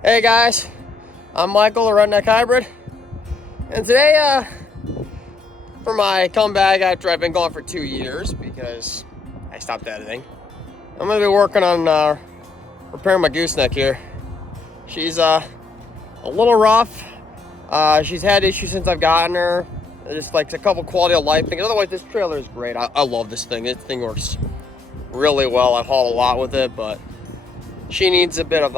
Hey guys, I'm Michael, the Redneck Hybrid, and today, for my comeback after I've been gone for 2 years because I stopped editing, I'm going to be working on repairing my gooseneck here. She's a little rough. She's had issues since I've gotten her. Just like a couple quality of life things. Otherwise, this trailer is great. I love this thing. This thing works really well. I've hauled a lot with it, but she needs a bit of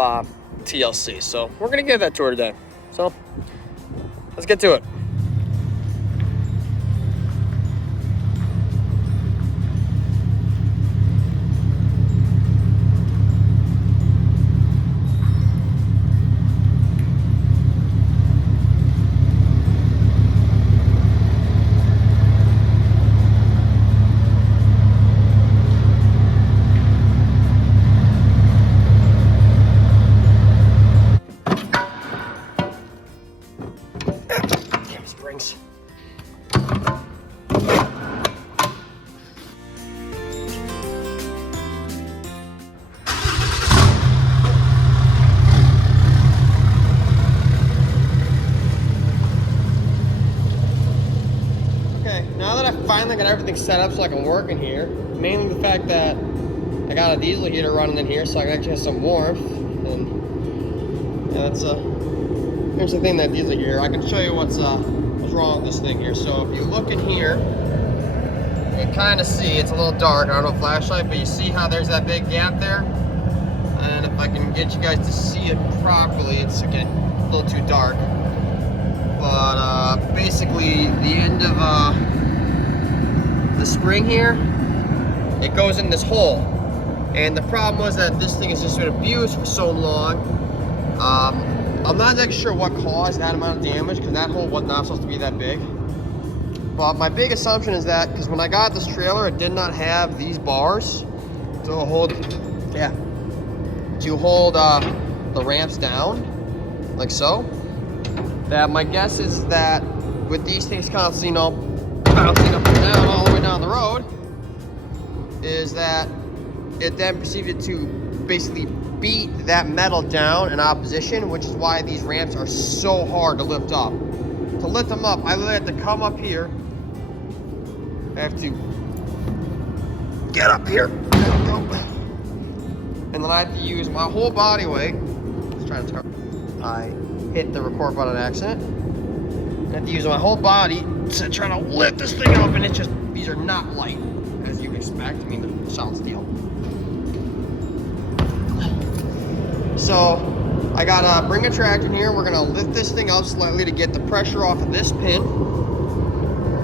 TLC, so we're gonna give that to her today. So let's get to it. Damn springs. Okay, now that I finally got everything set up so I can work in here, mainly the fact that I got a diesel heater running in here so I can actually have some warmth, and yeah, that's here's the thing, that diesel heater. I can show you what's wrong with this thing here. So if you look in here, you kind of see, it's a little dark, I don't know flashlight, but you see how there's that big gap there? And if I can get you guys to see it properly, it's again a little too dark. But basically the end of the spring here, it goes in this hole. And the problem was that this thing has just been abused for so long. I'm not exactly sure what caused that amount of damage, because that hole was not supposed to be that big. But my big assumption is that, because when I got this trailer, it did not have these bars to hold, the ramps down, like so. That my guess is that with these things constantly, bouncing up and down all the way down the road, is that it then proceeded to basically beat that metal down in opposition, which is why these ramps are so hard to lift up. To lift them up, I literally have to come up here. I have to get up here. There we go. And then I have to use my whole body weight. Let's try to start. I hit the record button on accident. I have to use my whole body to try to lift this thing up, and it's just, these are not light, as you'd expect. I mean, they're solid steel. So I gotta bring a tractor in here. We're gonna lift this thing up slightly to get the pressure off of this pin.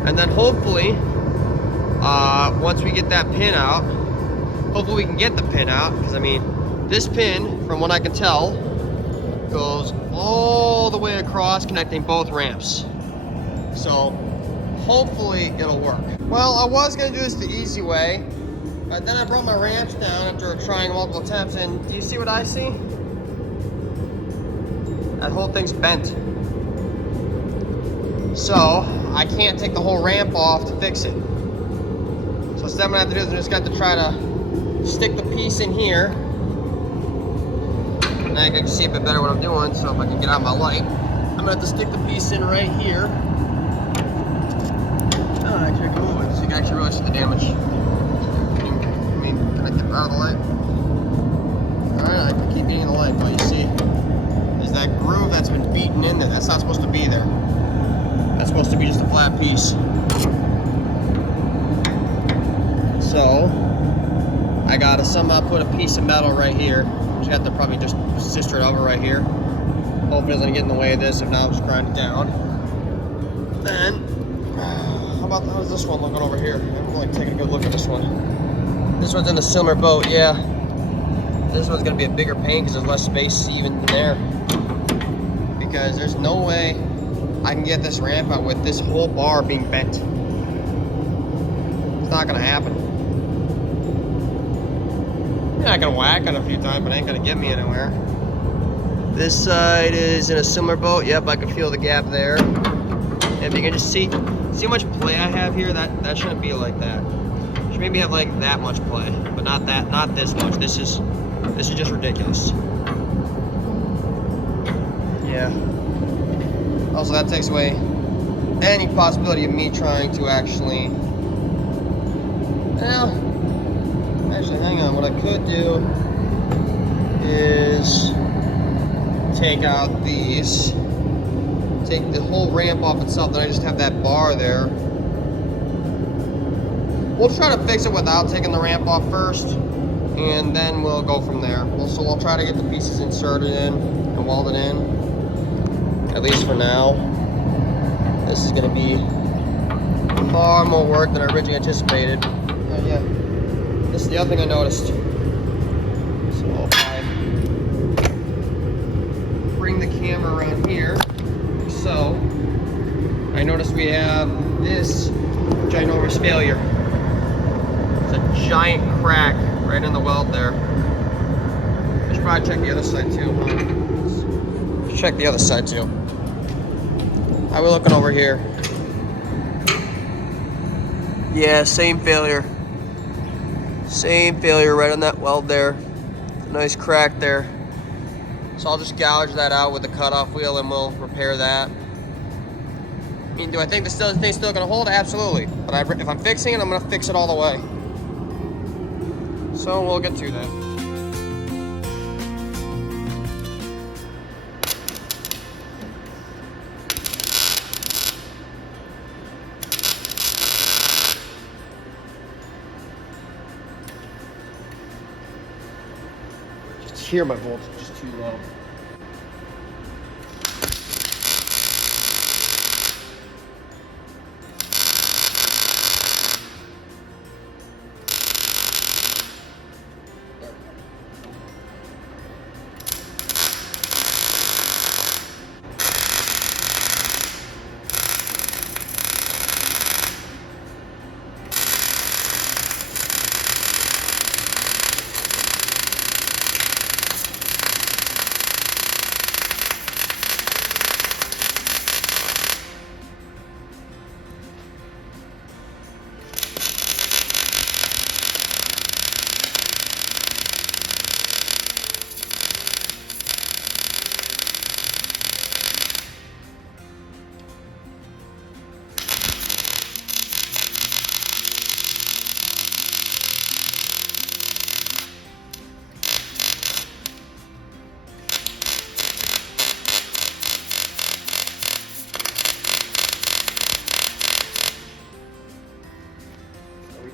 And then hopefully, once we get that pin out, hopefully we can get the pin out, because I mean, this pin, from what I can tell, goes all the way across, connecting both ramps. So hopefully it'll work. Well, I was gonna do this the easy way, but then I brought my ramps down after trying multiple attempts, and do you see what I see? That whole thing's bent. So I can't take the whole ramp off to fix it. So instead, I'm gonna have to do is I just got to try to stick the piece in here. Now you can see a bit better what I'm doing, so if I can get out my light, I'm gonna have to stick the piece in right here. Oh, actually I can move it, so you can actually really see the damage. Can I get out of the light? Alright, I can keep getting the light, but you see, there's that groove that's been beaten in there. That's not supposed to be there. That's supposed to be just a flat piece. So I gotta somehow put a piece of metal right here. Just have to probably just sister it over right here. Hope it doesn't get in the way of this. If not, I'll just grind it down. Then, how's this one looking over here? I'm going to take a good look at this one. This one's in the similar boat, yeah. This one's going to be a bigger pain because there's less space even in there. Because there's no way I can get this ramp out with this whole bar being bent. It's not going to happen. I can whack it a few times, but it ain't gonna get me anywhere. This side is in a similar boat. Yep, I can feel the gap there. If you can just see how much play I have here, that shouldn't be like that. Should maybe have like that much play, but not this much. This is just ridiculous. yeah. Also, that takes away any possibility of me trying to actually, well, actually, hang on. What I could do is take out these, take the whole ramp off itself, then I just have that bar there. We'll try to fix it without taking the ramp off first, and then we'll go from there. So we'll try to get the pieces inserted in and welded in, at least for now. This is going to be far more work than I originally anticipated. Yeah, this is the other thing I noticed. So if I bring the camera around here, so I noticed we have this ginormous failure. It's a giant crack right in the weld there. I should probably check the other side too, huh? Let's check the other side too. How are we looking over here? Yeah, same failure. Same failure right on that weld there. Nice crack there. So I'll just gouge that out with the cutoff wheel and we'll repair that. I mean, do I think this thing's still gonna hold? Absolutely. But if I'm fixing it, I'm gonna fix it all the way. So we'll get to that. Just hear my voltage is too low.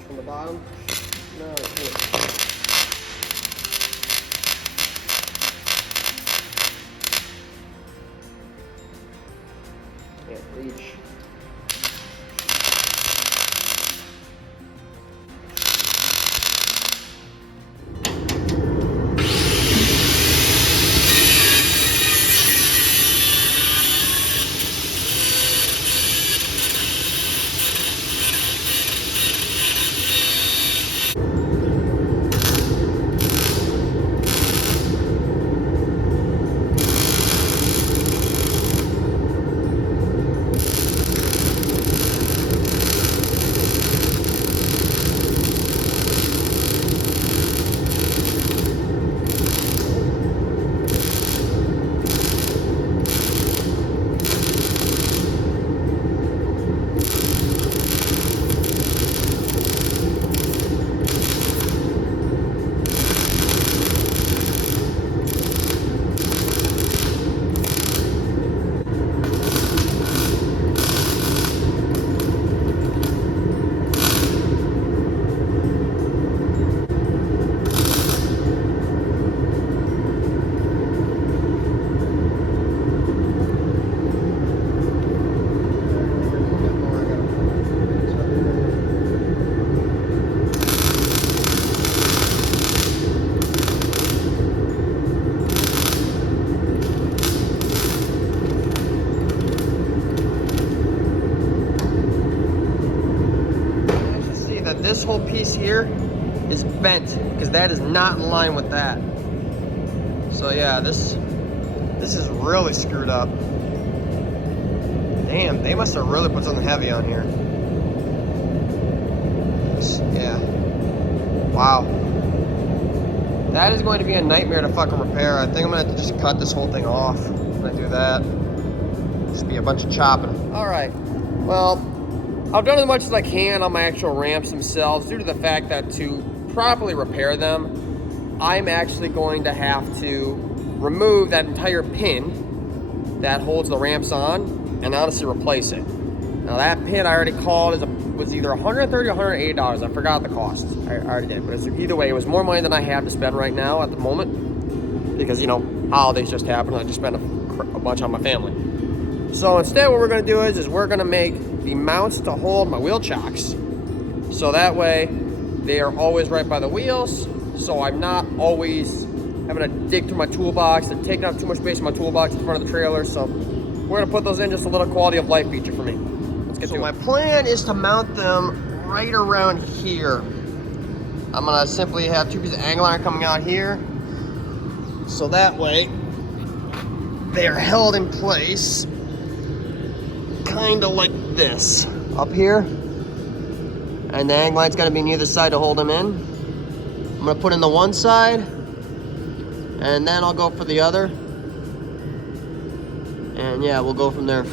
From the bottom? No, it's here. Can't reach. This whole piece here is bent because that is not in line with that. So yeah, this is really screwed up. Damn, they must have really put something heavy on here. Yeah. Wow. That is going to be a nightmare to fucking repair. I think I'm gonna have to just cut this whole thing off. when I do that. Just be a bunch of chopping. All right, well, I've done as much as I can on my actual ramps themselves due to the fact that to properly repair them, I'm actually going to have to remove that entire pin that holds the ramps on and honestly replace it. Now that pin I already called was either $130 or $180. I forgot the cost. I already did, but either way, it was more money than I have to spend right now at the moment because, you know, holidays just happened. I just spent a bunch on my family. So instead what we're gonna do is we're gonna make the mounts to hold my wheel chocks. So that way they are always right by the wheels. So I'm not always having to dig through my toolbox and taking up too much space in my toolbox in front of the trailer. So we're gonna put those in, just a little quality of life feature for me. Let's get to it. So my plan is to mount them right around here. I'm gonna simply have two pieces of angle iron coming out here. So that way they are held in place kind of like this up here, and the angle line's going to be on either side to hold them in. I'm going to put in the one side and then I'll go for the other, and yeah, we'll go from there.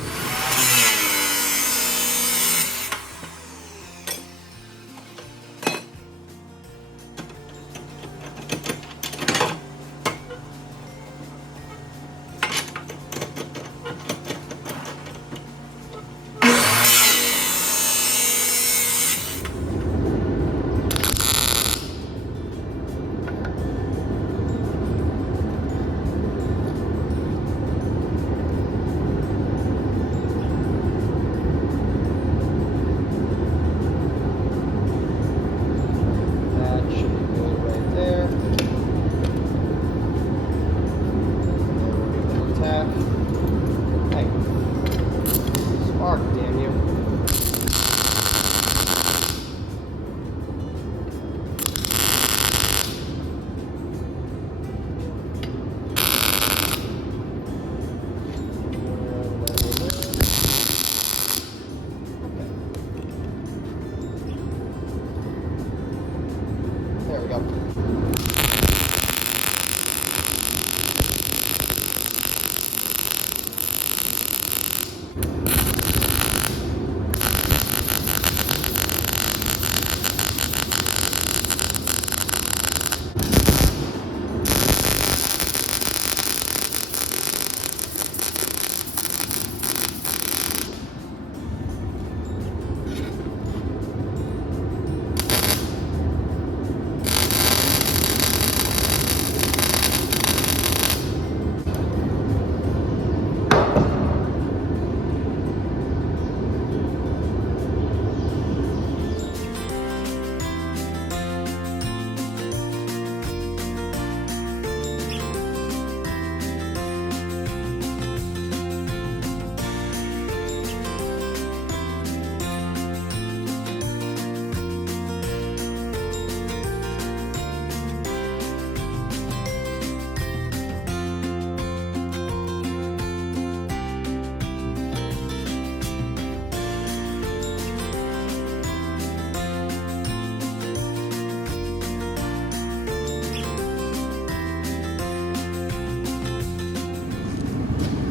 There we go.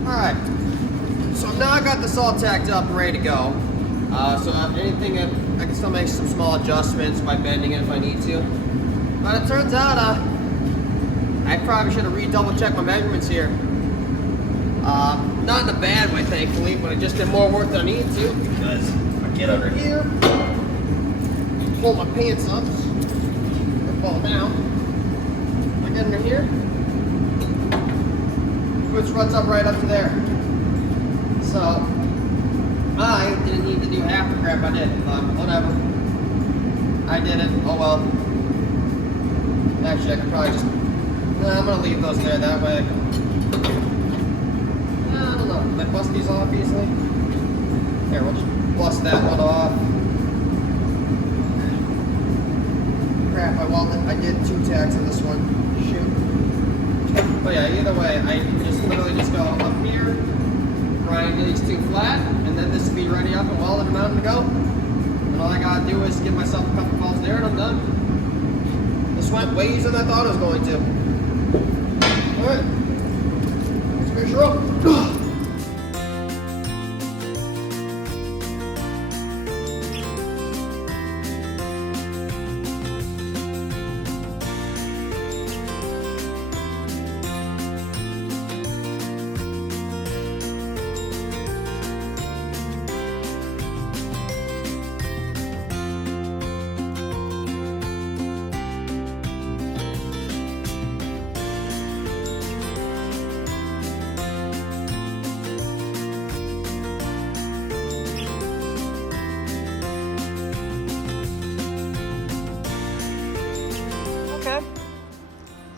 Alright, so now I got this all tacked up and ready to go. So if anything, I can still make some small adjustments by bending it if I need to. But it turns out I probably should have double checked my measurements here. Not in a bad way, thankfully, but I just did more work than I needed to because I get under here, pull my pants up, or fall down. I get under here, which runs up right up to there. So I didn't need to do half the crap I did. Whatever. I did it. Oh well. Actually, I could probably just. I'm gonna leave those there. That way. I don't know. Can I bust these off easily? Here, we'll just bust that one off. Crap! I did 2 tacks on this one. Shoot. But yeah, either way, I just literally just go up here, grind these 2 flat, and then this will be ready up and welded and mounted to go. And all I gotta do is give myself a couple calls there and I'm done. This went way easier than I thought it was going to. Alright. Let's finish her up.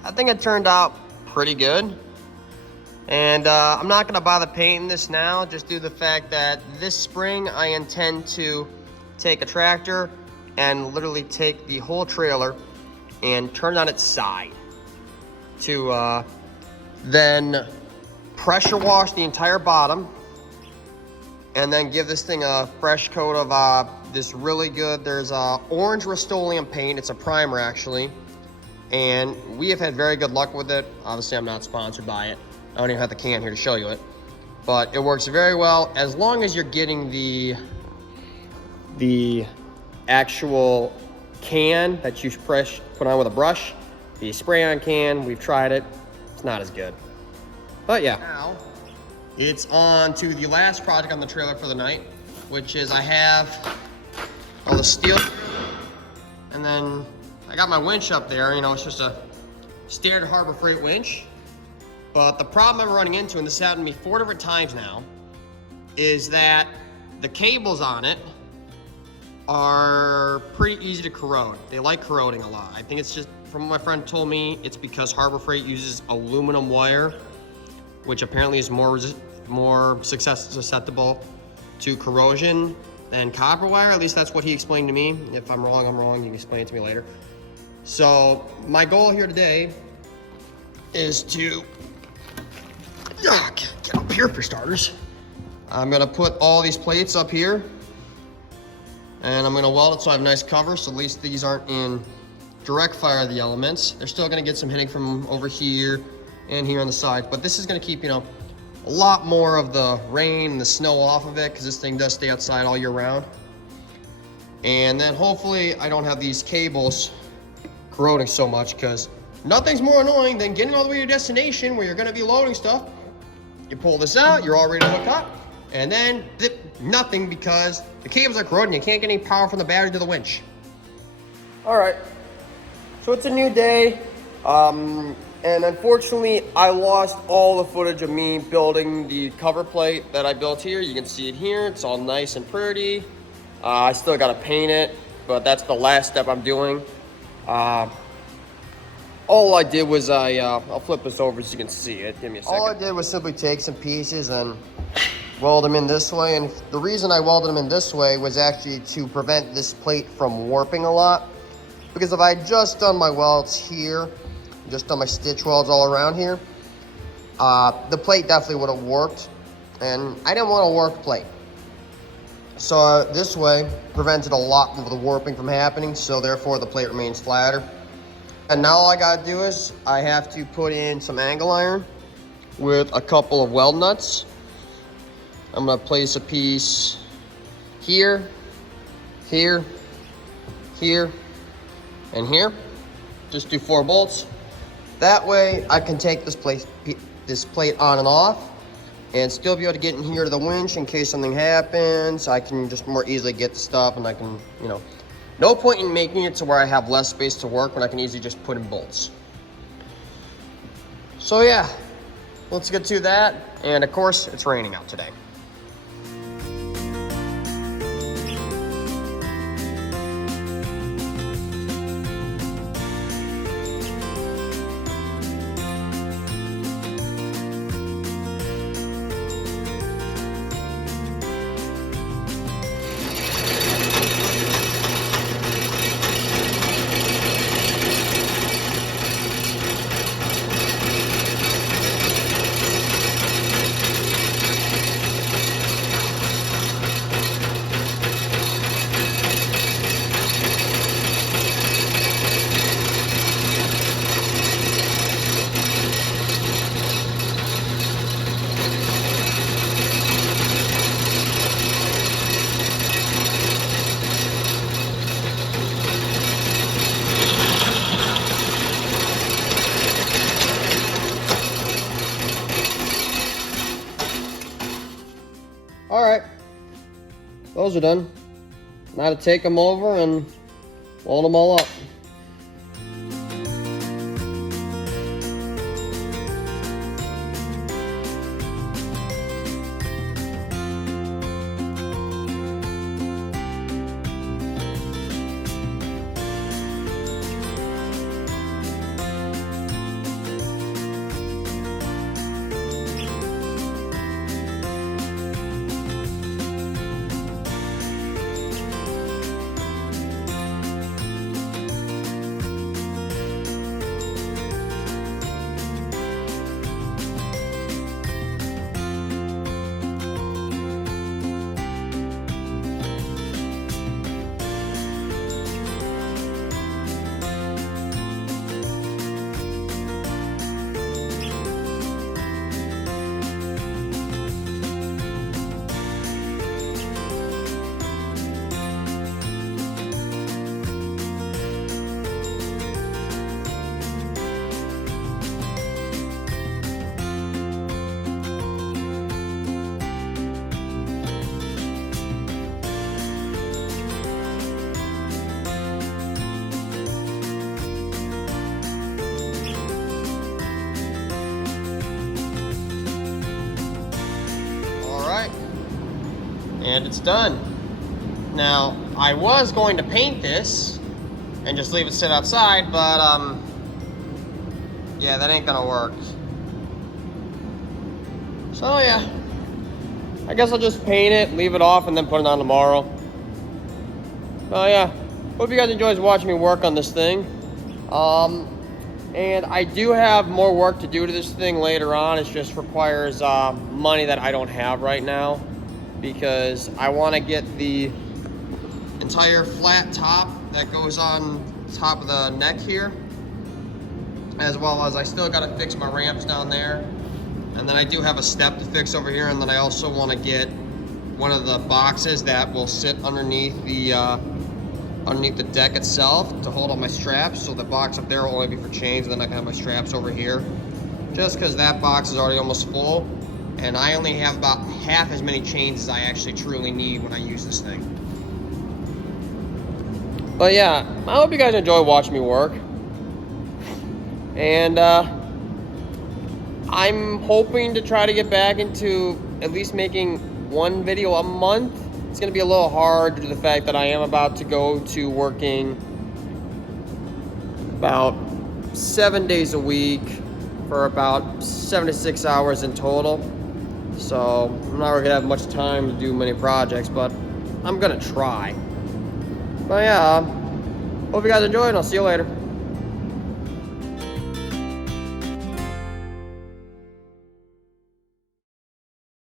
I think it turned out pretty good. And I'm not gonna bother painting this now, just due to the fact that this spring I intend to take a tractor and literally take the whole trailer and turn it on its side to then pressure wash the entire bottom and then give this thing a fresh coat of this really good, there's orange Rust-Oleum paint. It's a primer actually. And we have had very good luck with it. Obviously, I'm not sponsored by it. I don't even have the can here to show you it. But it works very well as long as you're getting the actual can that you put on with a brush. The spray-on can, we've tried it. It's not as good. But yeah. Now, it's on to the last project on the trailer for the night, which is I have all the steel. And then I got my winch up there, you know, it's just a standard Harbor Freight winch. But the problem I'm running into, and this happened to me 4 different times now, is that the cables on it are pretty easy to corrode. They like corroding a lot. I think it's just, from what my friend told me, it's because Harbor Freight uses aluminum wire, which apparently is more susceptible to corrosion than copper wire. At least that's what he explained to me. If I'm wrong, I'm wrong. You can explain it to me later. So my goal here today is to get up here for starters. I'm gonna put all these plates up here and I'm gonna weld it so I have a nice cover, so at least these aren't in direct fire of the elements. They're still gonna get some hitting from over here and here on the side, but this is gonna keep, you know, a lot more of the rain and the snow off of it because this thing does stay outside all year round. And then hopefully I don't have these cables corroding so much, because nothing's more annoying than getting all the way to your destination where you're going to be loading stuff. You pull this out, you're all ready to hook up, and then nothing because the cables are corroding. You can't get any power from the battery to the winch. All right, so it's a new day, and unfortunately I lost all the footage of me building the cover plate that I built here. You can see it here, it's all nice and pretty. I still got to paint it, but that's the last step I'm doing. All I did was I'll flip this over so you can see it. Give me a second. All I did was simply take some pieces and weld them in this way. And the reason I welded them in this way was actually to prevent this plate from warping a lot. Because if I had just done my welds here, just done my stitch welds all around here, the plate definitely would have warped. And I didn't want a warped plate. So this way prevented a lot of the warping from happening, so therefore the plate remains flatter. And now all I gotta do is I have to put in some angle iron with a couple of weld nuts. I'm gonna place a piece here, here, here, and here. Just do 4 bolts. That way I can take this plate on and off and still be able to get in here to the winch in case something happens. I can just more easily get the stuff, and I can, you know, no point in making it to where I have less space to work when I can easily just put in bolts. So yeah, let's get to that. And of course, it's raining out today. All right, those are done. Now to take them over and weld them all up. And it's done. Now, I was going to paint this and just leave it sit outside, but yeah, that ain't gonna work. So yeah, I guess I'll just paint it, leave it off, and then put it on tomorrow. Yeah, hope you guys enjoyed watching me work on this thing. And I do have more work to do to this thing later on. It just requires money that I don't have right now, because I want to get the entire flat top that goes on top of the neck here, as well as I still got to fix my ramps down there, and then I do have a step to fix over here, and then I also want to get one of the boxes that will sit underneath the deck itself to hold all my straps. So the box up there will only be for chains, and then I can have my straps over here, just because that box is already almost full. And I only have about half as many chains as I actually truly need when I use this thing. But yeah, I hope you guys enjoy watching me work. And I'm hoping to try to get back into at least making one video a month. It's going to be a little hard due to the fact that I am about to go to working about 7 days a week for about 7 to 6 hours in total. So I'm not really gonna have much time to do many projects, but I'm gonna try. But yeah, hope you guys enjoyed, and I'll see you later.